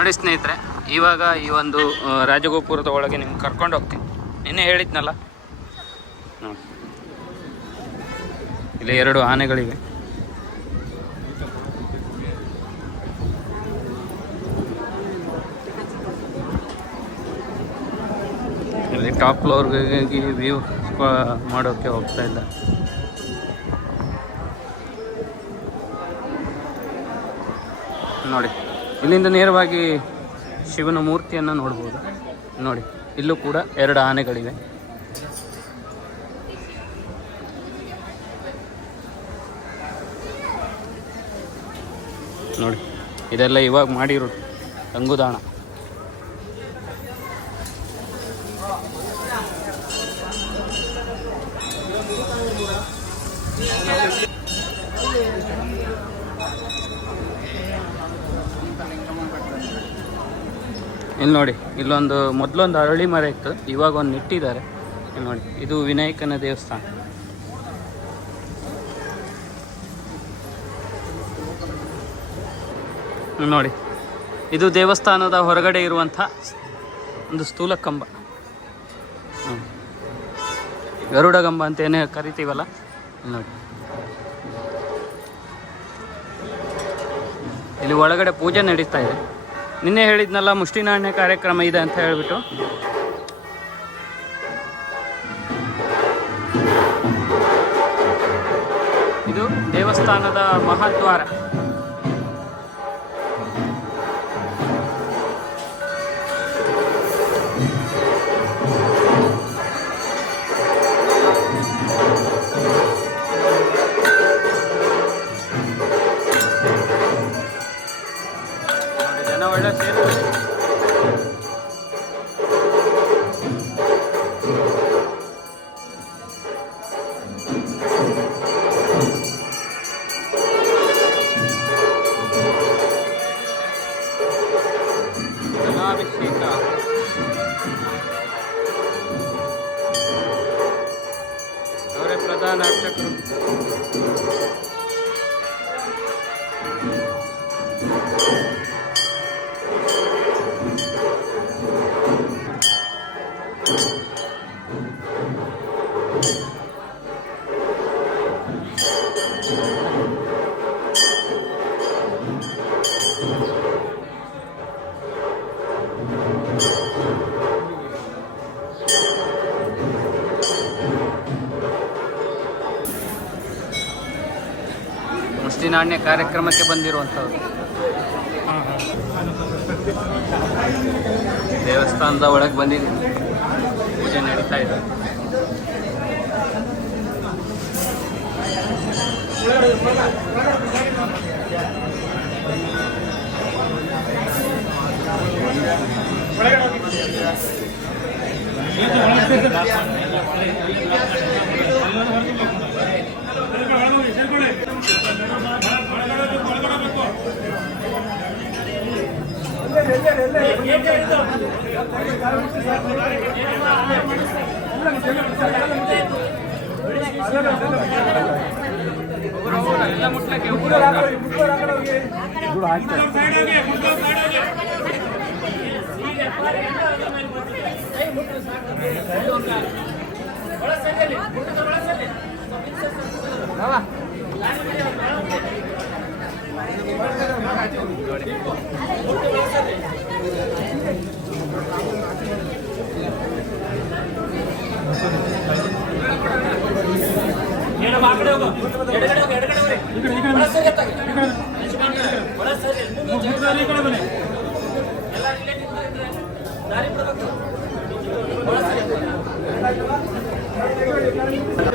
ನೋಡಿ ಸ್ನೇಹಿತರೆ, ಇವಾಗ ಈ ಒಂದು ರಾಜಗೋಪುರದ ಒಳಗೆ ನಿಮ್ಗೆ ಕರ್ಕೊಂಡು ಹೋಗ್ತೀನಿ. ನಿನ್ನೆ ಹೇಳಿದ್ನಲ್ಲ? ನೋಡಿ ಇಲ್ಲಿ ಎರಡು ಆನೆಗಳಿವೆ. ಇಲ್ಲಿ ಟಾಪ್ ಫ್ಲೋರ್ಗೆ ವ್ಯೂ ಮಾಡೋಕ್ಕೆ ಹೋಗ್ತಾ ಇಲ್ಲ. ನೋಡಿ. ಇಲ್ಲಿಂದ ನೇರವಾಗಿ ಶಿವನ ಮೂರ್ತಿಯನ್ನು ನೋಡ್ಬೋದು. ನೋಡಿ, ಇಲ್ಲೂ ಕೂಡ ಎರಡು ಆನೆಗಳಿವೆ. ನೋಡಿ, ಇದೆಲ್ಲ ಇವಾಗ ಮಾಡಿರೋದು ತಂಗುದಾಣ ಇಲ್ಲಿ ನೋಡಿ, ಇಲ್ಲೊಂದು, ಮೊದಲೊಂದು ಅರಳಿ ಮರ ಇತ್ತು, ಇವಾಗ ಒಂದು ನೆಟ್ಟಿದ್ದಾರೆ. ಇಲ್ಲಿ ನೋಡಿ, ಇದು ವಿನಾಯಕನ ದೇವಸ್ಥಾನ. ನೋಡಿ, ಇದು ದೇವಸ್ಥಾನದ ಹೊರಗಡೆ ಇರುವಂಥ ಒಂದು ಸ್ಥೂಲ ಕಂಬ. ಗರುಡ ಕಂಬ ಅಂತ ಏನೇ ಕರಿತೀವಲ್ಲ ನೋಡಿ. ಇಲ್ಲಿ ಒಳಗಡೆ ಪೂಜೆ ನಡೀತಾ ಇದೆ. ನಿನ್ನೆ ಹೇಳಿದ್ನಲ್ಲ ಮುಷ್ಟಿನಾಣ್ಯ ಕಾರ್ಯಕ್ರಮ ಇದೆ ಅಂತ ಹೇಳಿಬಿಟ್ಟು. ಇದು ದೇವಸ್ಥಾನದ ಮಹಾದ್ವಾರ. नाटक ಪ್ರಧಾನ ಅರ್ಚಕರು ಮುಷ್ಟಿನಾಣ್ಯ ಕಾರ್ಯಕ್ರಮಕ್ಕೆ ಬಂದಿರುವಂಥವ್ರು. ದೇವಸ್ಥಾನದ ಒಳಗೆ ಬಂದಿದ್ದೀನಿ. ಪೂಜೆ ನಡೀತಾ ಇದೆ. ಎಲ್ಲ ಮುಟ್ಲಕ್ಕೆ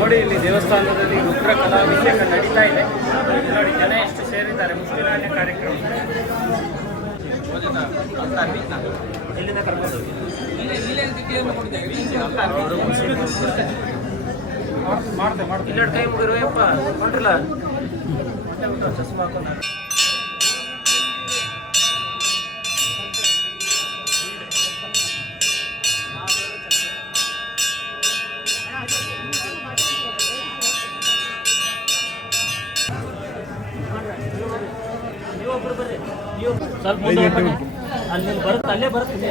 ನೋಡಿ ಇಲ್ಲಿ ದೇವಸ್ಥಾನದಲ್ಲಿ ರುದ್ರ ಕಲಾಭಿಷೇಕ ನಡೀತಾ ಇದೆ ನೋಡಿ ಜನ ಎಷ್ಟು ಸೇರಿದ್ದಾರೆ ಮುಷ್ಟಿನಾಣ್ಯ ಕಾರ್ಯಕ್ರಮ ಇಲ್ಲೆರಡು ಕೈ ಮುಗಿರುವಪ್ಪ ಕೊಂಡ್ರಲ್ಲ ಚಸ್ಮಾ ಹಾಕೊಂಡ ಒಬ್ರು ಮುಂದೆ ಹೋಗ್ಬನ್ನಿ. ಅಲ್ಲಿ ಬರುತ್ತೆ ಅಲ್ಲೇ ಬರುತ್ತೆ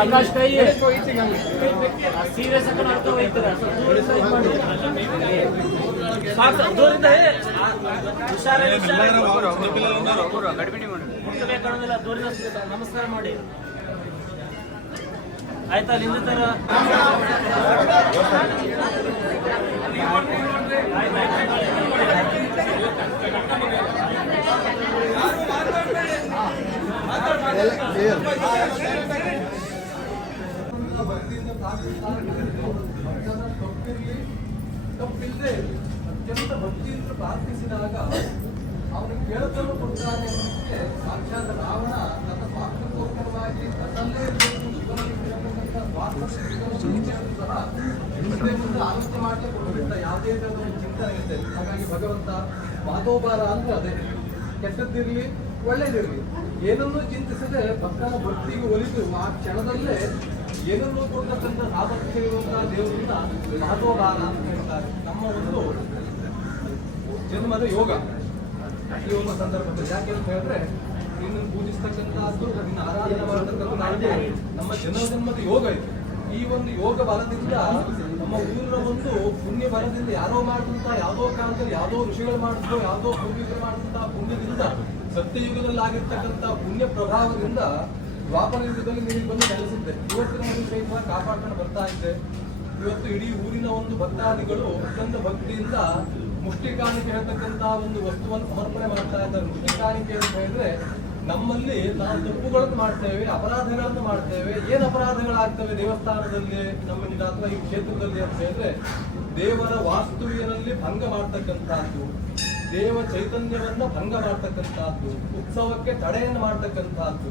ಆಕಾಶ ಕೈ. ಸೀರಿಯಸ್ ನಮಸ್ಕಾರ ಮಾಡಿ. ಆಯ್ತಾ ಅಲ್ಲಿಂದ ತರ? ತಪ್ಪಿಲ್ಲದೆ ಅತ್ಯಂತ ಭಕ್ತಿಯಿಂದ ಪ್ರಾರ್ಥಿಸಿದಾಗ ಅವನು ಕೇಳತನ್ನು ಕೊಡ್ತಾನೆ ಅನ್ನೋದಕ್ಕೆ ಸಾಕ್ಷಾತ್ ರಾವಣ ತನ್ನ ಸ್ವಾರ್ಥಕ್ಕೋಸ್ಕರವಾಗಿ ತನ್ನಲ್ಲೇ ಸಹ ಹಿಂದೆ ಮುಂದೆ ಆಲೋಚನೆ ಮಾಡಲಿಕ್ಕೆ ಕೊಡಬೇಡ ಯಾವುದೇ ಒಂದು ಚಿಂತನೆ ಇರುತ್ತೆ ಹಾಗಾಗಿ ಭಗವಂತ ಮಾತೋಬಾರ ಅಂದ್ರೆ ಅದೇ ಕೆಟ್ಟದ್ದಿರಲಿ ಒಳ್ಳೇದಿರಲಿ. ಏನನ್ನೂ ಚಿಂತಿಸದೆ ಭಕ್ತನ ಭಕ್ತಿಗೆ ಒಲಿದು ಆ ಕ್ಷಣದಲ್ಲೇ ಏನನ್ನೂ ಕೊಡ್ತಕ್ಕಂಥ ಸಾಮರ್ಥ್ಯ ಇರುವಂತಹ ದೇವರನ್ನ ಮಹತ್ವದಾನ ಅಂತ ಹೇಳ್ತಾರೆ. ನಮ್ಮ ಒಂದು ಜನ್ಮದ ಯೋಗ. ಈ ಒಂದು ಸಂದರ್ಭದಲ್ಲಿ. ಯಾಕೆ ಅಂತ ಹೇಳಿದ್ರೆ, ನಿನ್ನನ್ನು ಪೂಜಿಸ್ತಕ್ಕಂಥದ್ದು ನಿನ್ನ ಆರಾಧನೆ ಮಾಡತಕ್ಕಂಥ ನಮ್ಮ ಜನಜನ್ಮದ ಯೋಗ ಇದೆ. ಈ ಒಂದು ಯೋಗ ಬಲದಿಂದ ನಮ್ಮ ಊರಿನ ಒಂದು ಪುಣ್ಯ ಬಲದಿಂದ ಯಾರೋ ಮಾಡಿದಂತ ಯಾವುದೋ ಕಾಲದಲ್ಲಿ ಯಾವುದೋ ಋಷಿಗಳು ಮಾಡಿದ್ರು ಯಾವುದೋ ಪೂರ್ವಿಕರು ಮಾಡಿದಂತಹ ಪುಣ್ಯದಿಂದ ಸತ್ಯಯುಗದಲ್ಲಿ ಆಗಿರ್ತಕ್ಕಂಥ ಪುಣ್ಯ ಪ್ರಭಾವದಿಂದ ದ್ವಾಪರ ಯುಗದಲ್ಲಿ ನೀವು ಬಂದು ನೆಲೆಸಿದ್ದೆ. ಇವತ್ತಿನ ಒಂದು ಸಹಿತ ಕಾಪಾಡ್ಕೊಂಡು ಬರ್ತಾ ಇದ್ದೆ. ಇವತ್ತು ಇಡೀ ಊರಿನ ಒಂದು ಭಕ್ತಾದಿಗಳು ಅತ್ಯಂತ ಭಕ್ತಿಯಿಂದ ಮುಷ್ಟಿಕಾಣಿಕೆ ಹೇಳ್ತಕ್ಕಂತ ಒಂದು ವಸ್ತುವನ್ನು ಸಮರ್ಪಣೆ ಮಾಡ್ತಾ ಇದ್ದಾರೆ. ಮುಷ್ಟಿಕಾಣಿಕೆ ಅಂತ ಹೇಳಿದ್ರೆ ನಮ್ಮಲ್ಲಿ ನಾವು ತಪ್ಪುಗಳನ್ನು ಮಾಡ್ತೇವೆ, ಅಪರಾಧಗಳನ್ನು ಮಾಡ್ತೇವೆ. ಏನು ಅಪರಾಧಗಳಾಗ್ತವೆ ದೇವಸ್ಥಾನದಲ್ಲಿ ನಮ್ಮಿಂದ ಅಥವಾ ಈ ಕ್ಷೇತ್ರದಲ್ಲಿ ಅಂತ ಹೇಳಿದ್ರೆ ದೇವರ ವಾಸ್ತುವಿನಲ್ಲಿ ಭಂಗ ಮಾಡ್ತಕ್ಕಂಥದ್ದು. ದೇವ ಚೈತನ್ಯವನ್ನು ಭಂಗ ಮಾಡ್ತಕ್ಕಂಥದ್ದು, ಉತ್ಸವಕ್ಕೆ ತಡೆಯನ್ನು ಮಾಡ್ತಕ್ಕಂಥದ್ದು,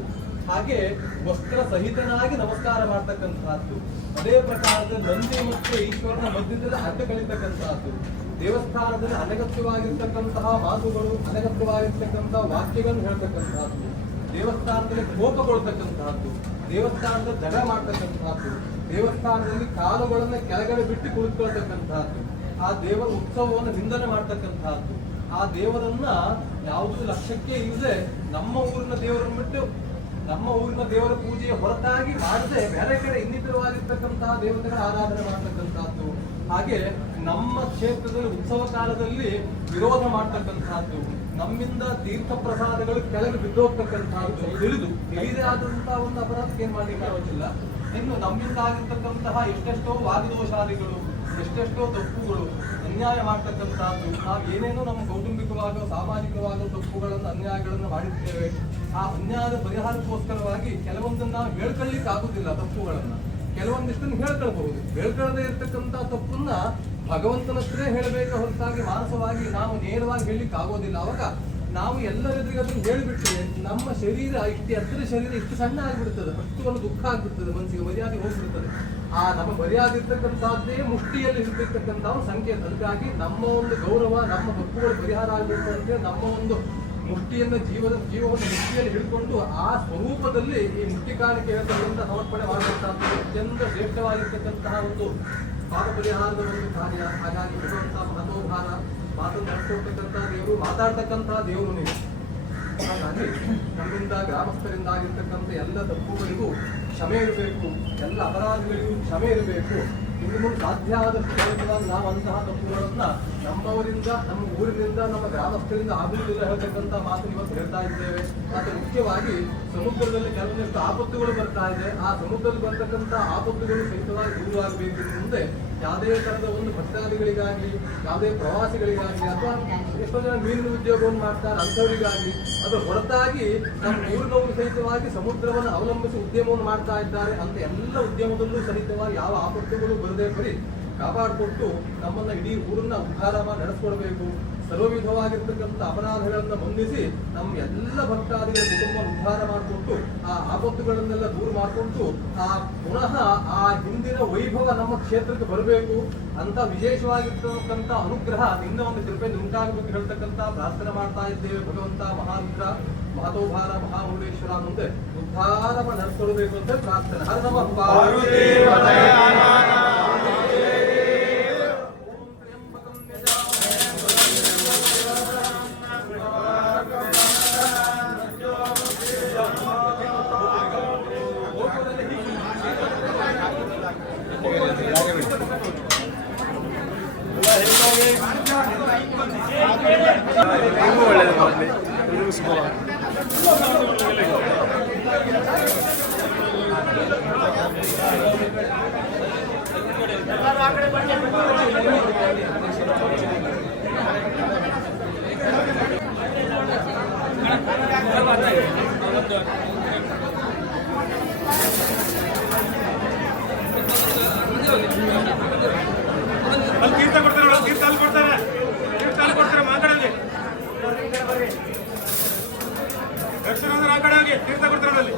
ಹಾಗೆ ವಸ್ತ್ರ ಸಹಿತನಾಗಿ ನಮಸ್ಕಾರ ಮಾಡ್ತಕ್ಕಂಥದ್ದು, ಅದೇ ಪ್ರಕಾರದ ನಂದಿ ಮತ್ತು ಈಶ್ವರನ ಮಧ್ಯದಲ್ಲಿ ಅಡ್ಡ ಕಳಿತಕ್ಕಂಥದ್ದು, ದೇವಸ್ಥಾನದಲ್ಲಿ ಅನಗತ್ಯವಾಗಿರ್ತಕ್ಕಂತಹ ಮಾತುಗಳು, ಅನಗತ್ಯವಾಗಿರ್ತಕ್ಕಂತಹ ವಾಕ್ಯಗಳನ್ನು ಹೇಳ್ತಕ್ಕಂಥದ್ದು, ದೇವಸ್ಥಾನದಲ್ಲಿ ಕೋಪಗೊಳ್ತಕ್ಕಂತಹದ್ದು ದೇವಸ್ಥಾನದ ಜಗ ಮಾಡ್ತಕ್ಕಂತಹದ್ದು ದೇವಸ್ಥಾನದಲ್ಲಿ ಕಾಲುಗಳನ್ನು ಕೆಳಗಡೆ ಬಿಟ್ಟು ಕುಳಿತುಕೊಳ್ತಕ್ಕಂತಹದ್ದು ಆ ದೇವರ ಉತ್ಸವವನ್ನು ನಿಂದನೆ ಮಾಡ್ತಕ್ಕಂತಹದ್ದು ಆ ದೇವರನ್ನ ಯಾವುದೂ ಲಕ್ಷ್ಯಕ್ಕೆ ಇಲ್ಲದೆ ನಮ್ಮ ಊರಿನ ದೇವರನ್ನು ಬಿಟ್ಟು ನಮ್ಮ ಊರಿನ ದೇವರ ಪೂಜೆಯ ಹೊರತಾಗಿ ಮಾಡದೆ ಬೇರೆ ಕಡೆ ಇನ್ನಿತರವಾಗಿರ್ತಕ್ಕಂತಹ ದೇವತೆಗಳ ಆರಾಧನೆ ಮಾಡತಕ್ಕಂತಹದ್ದು ಹಾಗೆ ನಮ್ಮ ಕ್ಷೇತ್ರದಲ್ಲಿ ಉತ್ಸವ ಕಾಲದಲ್ಲಿ ವಿರೋಧ ಮಾಡ್ತಕ್ಕಂತಹದ್ದು ನಮ್ಮಿಂದ ತೀರ್ಥ ಪ್ರಸಾದಗಳು ಕೆಳಗೆ ಬಿದ್ದೋಗ್ತಕ್ಕಂತಹದ್ದು ತಿಳಿದು ತಿಳಿದೇ ಆದಂತಹ ಒಂದು ಅಪರಾಧಕ್ಕೆ ಏನ್ ಮಾಡ್ಲಿಕ್ಕೆ ಆಗೋದಿಲ್ಲ. ಇನ್ನು ನಮ್ಮಿಂದ ಆಗಿರ್ತಕ್ಕಂತಹ ಎಷ್ಟೆಷ್ಟೋ ವಾದಿದೋಷಾದಿಗಳು ಎಷ್ಟೆಷ್ಟೋ ತಪ್ಪುಗಳು ಅನ್ಯಾಯ ಮಾಡ್ತಕ್ಕಂಥದ್ದು ನಾವು ಏನೇನೋ ನಮ್ಮ ಕೌಟುಂಬಿಕವಾದ ಸಾಮಾಜಿಕವಾದ ತಪ್ಪುಗಳನ್ನು, ಅನ್ಯಾಯಗಳನ್ನು ಮಾಡಿರ್ತೇವೆ ಆ ಅನ್ಯಾಯದ ಪರಿಹಾರಕ್ಕೋಸ್ಕರವಾಗಿ ಕೆಲವೊಂದನ್ನು ನಾವು ಹೇಳ್ಕೊಳ್ಳಿಕ್ಕೆ ಆಗುದಿಲ್ಲ ತಪ್ಪುಗಳನ್ನು. ಕೆಲವೊಂದಿಷ್ಟನ್ನು ಹೇಳ್ಕೊಳ್ಬಹುದು. ಹೇಳ್ಕೊಳ್ಳದೆ ಇರ್ತಕ್ಕಂಥ ತಪ್ಪನ್ನ ಭಗವಂತನಷ್ಟೇ ಹೇಳಬೇಕು ಹೊರತಾಗಿ ಮಾನಸವಾಗಿ ನಾವು ನೇರವಾಗಿ ಹೇಳಲಿಕ್ಕೆ ಆಗೋದಿಲ್ಲ ಅವಾಗ ನಾವು ಎಲ್ಲರೆದುರಿಗೆ ಅದನ್ನು ಹೇಳಿಬಿಟ್ರೆ ನಮ್ಮ ಶರೀರ ಇಷ್ಟು ಎತ್ತರ ಶರೀರ ಇಷ್ಟು ಸಣ್ಣ ಆಗಿಬಿಡ್ತದೆ ಒಂದು ದುಃಖ ಆಗ್ಬಿಡ್ತದೆ, ಮನಸ್ಸಿಗೆ ಮರ್ಯಾದೆ ಹೋಗಿಬಿಡುತ್ತದೆ ಆ ನಮ್ಮ ಮರ್ಯಾದೆ ಇರ್ತಕ್ಕಂಥದ್ದೇ ಮುಷ್ಟಿಯಲ್ಲಿ ಇರ್ತಕ್ಕಂಥ ಸಂಕೇತ. ಅದಕ್ಕಾಗಿ ನಮ್ಮ ಒಂದು ಗೌರವ, ನಮ್ಮ ಹಕ್ಕುಗಳು ಪರಿಹಾರ ಆಗಬೇಕು ಅಂತೇಳಿ ನಮ್ಮ ಒಂದು ಮುಷ್ಟಿಯನ್ನ ಜೀವದ, ಜೀವವನ್ನು ಮುಷ್ಟಿಯಲ್ಲಿ ಹಿಡ್ಕೊಂಡು ಆ ಸ್ವರೂಪದಲ್ಲಿ ಈ ಮುಷ್ಟಿ ಕಾಣಿಕೆ ಹೇಳ್ತಕ್ಕಂಥ ಸಮರ್ಪಣೆ ಮಾಡುವಂತಹ ಅತ್ಯಂತ ಶ್ರೇಷ್ಠವಾಗಿರ್ತಕ್ಕಂತಹ ಒಂದು ಪಾಪ ಪರಿಹಾರದ ಒಂದು ಕಾರ್ಯ. ಹಾಗಾಗಿ ಇರುವಂತಹ ಮಹತೋಭಾರ ಮಾತನ್ನು ನಡೆಸಿರ್ತಕ್ಕಂತಹ ದೇವರು, ಮಾತಾಡ್ತಕ್ಕಂತಹ ದೇವರು ನೀವು. ಹಾಗಾಗಿ ನಮ್ಮಿಂದ ಗ್ರಾಮಸ್ಥರಿಂದ ಆಗಿರ್ತಕ್ಕಂಥ ಎಲ್ಲ ತಪ್ಪುಗಳಿಗೂ ಕ್ಷಮೆ ಇರಬೇಕು, ಎಲ್ಲ ಅಪರಾಧಗಳಿಗೂ ಕ್ಷಮೆ ಇರಬೇಕು. ಇನ್ನು ಸಾಧ್ಯ ಆದಷ್ಟು ನಾವು ಅಂತಹ ತಪ್ಪುಗಳನ್ನ ನಮ್ಮವರಿಂದ, ನಮ್ಮ ಊರಿನಿಂದ, ನಮ್ಮ ಗ್ರಾಮಸ್ಥರಿಂದ ಆಗುವುದಿಲ್ಲ ಹೇಳ್ತಕ್ಕಂಥ ಮಾತು ಇವತ್ತು ಹೇಳ್ತಾ ಇದ್ದೇವೆ. ಮತ್ತೆ ಮುಖ್ಯವಾಗಿ ಸಮುದ್ರದಲ್ಲಿ ಕೆಲವೊಂದಿಷ್ಟು ಆಪತ್ತುಗಳು ಬರ್ತಾ ಇದೆ. ಆ ಸಮುದ್ರದಲ್ಲಿ ಬರ್ತಕ್ಕಂಥ ಆಪತ್ತುಗಳು ಸಹಿತವಾಗಿ ದೂರವಾಗಬೇಕು. ಆಗಬೇಕು ಮುಂದೆ ಯಾವುದೇ ತರದ ಒಂದು ಭಕ್ತಾದಿಗಳಿಗಾಗಲಿ ಯಾವುದೇ ಪ್ರವಾಸಿಗಳಿಗಾಗಲಿ ಅಥವಾ ಎಷ್ಟೋ ಜನ ಮೀನಿನ ಉದ್ಯೋಗವನ್ನು ಮಾಡ್ತಾರೆ ಅಂಥವರಿಗಾಗಲಿ ಅದು ಹೊರತಾಗಿ ನಮ್ಮ ಊರಿನವರು ಸಹಿತವಾಗಿ ಸಮುದ್ರವನ್ನು ಅವಲಂಬಿಸಿ ಉದ್ಯಮವನ್ನು ಮಾಡ್ತಾ ಇದ್ದಾರೆ ಅಂತ ಎಲ್ಲ ಉದ್ಯಮದಲ್ಲೂ ಸಹಿತವಾಗಿ ಯಾವ ಆಪತ್ತುಗಳು ಬರದೇ ಬರೀ ಕಾಪಾಡಿಕೊಟ್ಟು ನಮ್ಮನ್ನು ಇಡೀ ಊರನ್ನ ಉದ್ಧಾರ ಮಾಡಿ ನಡೆಸ್ಕೊಡ್ಬೇಕು. ಸರ್ವ ವಿಧವಾಗಿರ್ತಕ್ಕಂಥ ಅಪರಾಧಗಳನ್ನ ಬಂಧಿಸಿ ನಮ್ಮ ಎಲ್ಲ ಭಕ್ತಾದಿಗಳ ಕುಟುಂಬ ಉದ್ಧಾರ ಮಾಡಿಕೊಟ್ಟು, ಆ ಆಪತ್ತುಗಳನ್ನೆಲ್ಲ ದೂರ ಮಾಡಿಕೊಟ್ಟು, ಆ ಪುನಃ ಆ ಹಿಂದಿನ ವೈಭವ ನಮ್ಮ ಕ್ಷೇತ್ರಕ್ಕೆ ಬರಬೇಕು ಅಂತ ವಿಶೇಷವಾಗಿರ್ತಕ್ಕಂಥ ಅನುಗ್ರಹ ನಿನ್ನ ಒಂದು ಕೃಪೆಯಿಂದ ಉಂಟಾಗಬೇಕು ಹೇಳ್ತಕ್ಕಂಥ ಪ್ರಾರ್ಥನೆ ಮಾಡ್ತಾ ಇದ್ದೇವೆ ಭಗವಂತ ಮಹಾರುದ್ರ, ಮಹತೋಭಾರ ಮಹಾಮುರೇಶ್ವರ ಮುಂದೆ ಉದ್ಧಾರವ ಮಾಡಿ ನಡೆಸ್ಕೊಡ್ಬೇಕು ಅಂತ ಪ್ರಾರ್ಥನೆ. ಹರ Alguien te corta la. ಮಾಡಿ ತೀರ್ಥ ಕೊಡ್ತಾರೆ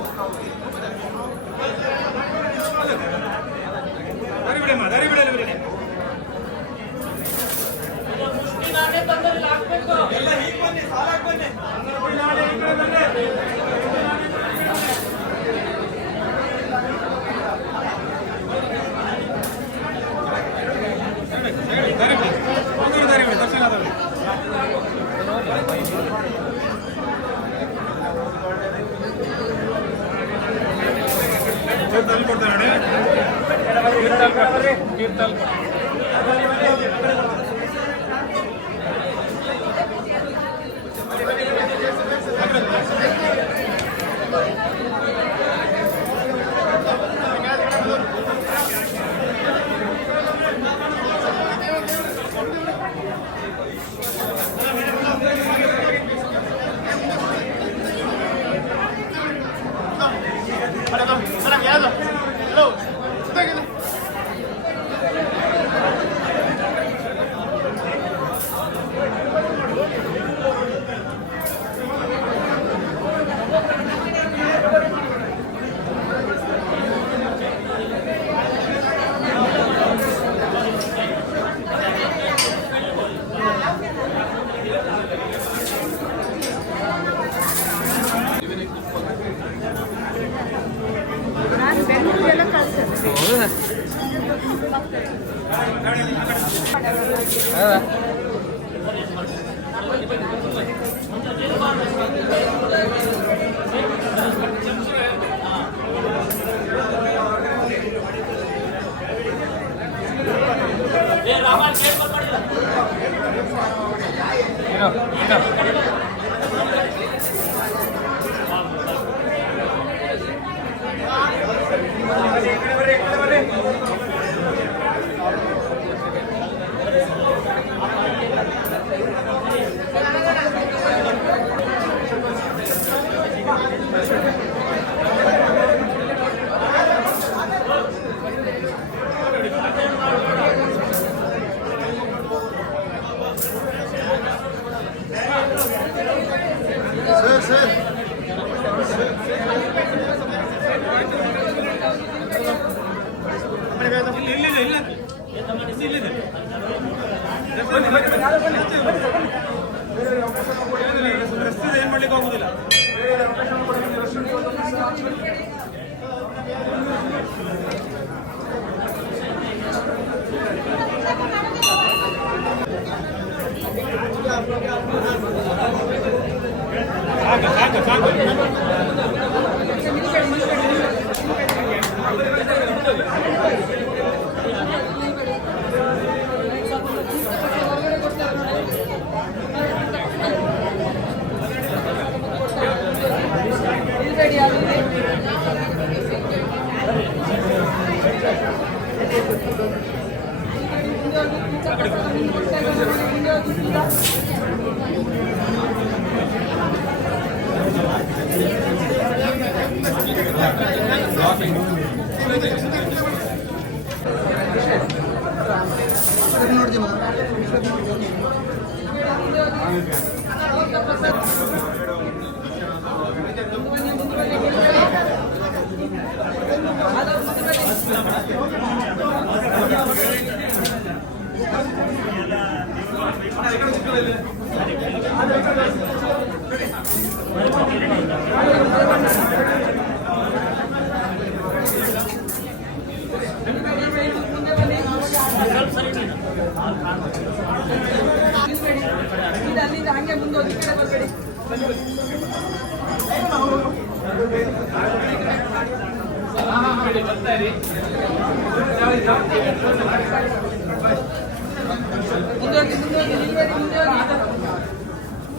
Yes.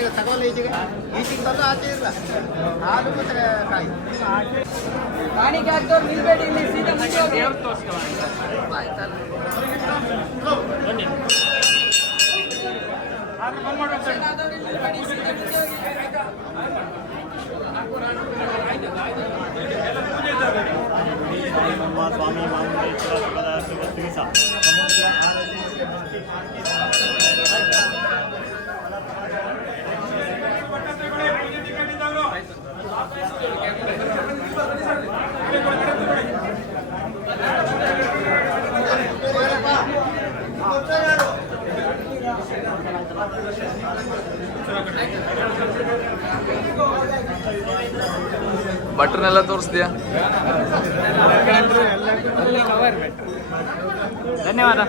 ಪಾರ್ವತಿ ತಗೊಳ್ಳಿ ಈಚೆಗೆ ಈಚೆಗೆ ಬಂದು ಆಚೆ ಇಲ್ಲ ಹಾಲು ಮತ್ತೆ ಕಾಯಿ ಕಾಣಿಕೆ ಹಾಕ್ದವ್ರು ನಿಲ್ಬೇಡಿ ಇಲ್ಲಿ ಸೀದಾ ಮುಂದೆ ಹೋಗಿ. ಆದವ್ರು ಇಲ್ಲಿ ನಿಲ್ಬೇಡಿ, ಸೀದಾ ಮುಂದೆ ಹೋಗಿ. ನಮ್ಮ ಸ್ವಾಮಿ ಮಾಮೂಲೇಶ್ವರ ಭಟ್ರನ್ನೆಲ್ಲ ತೋರಿಸ್ತೀಯಾ? ಧನ್ಯವಾದ.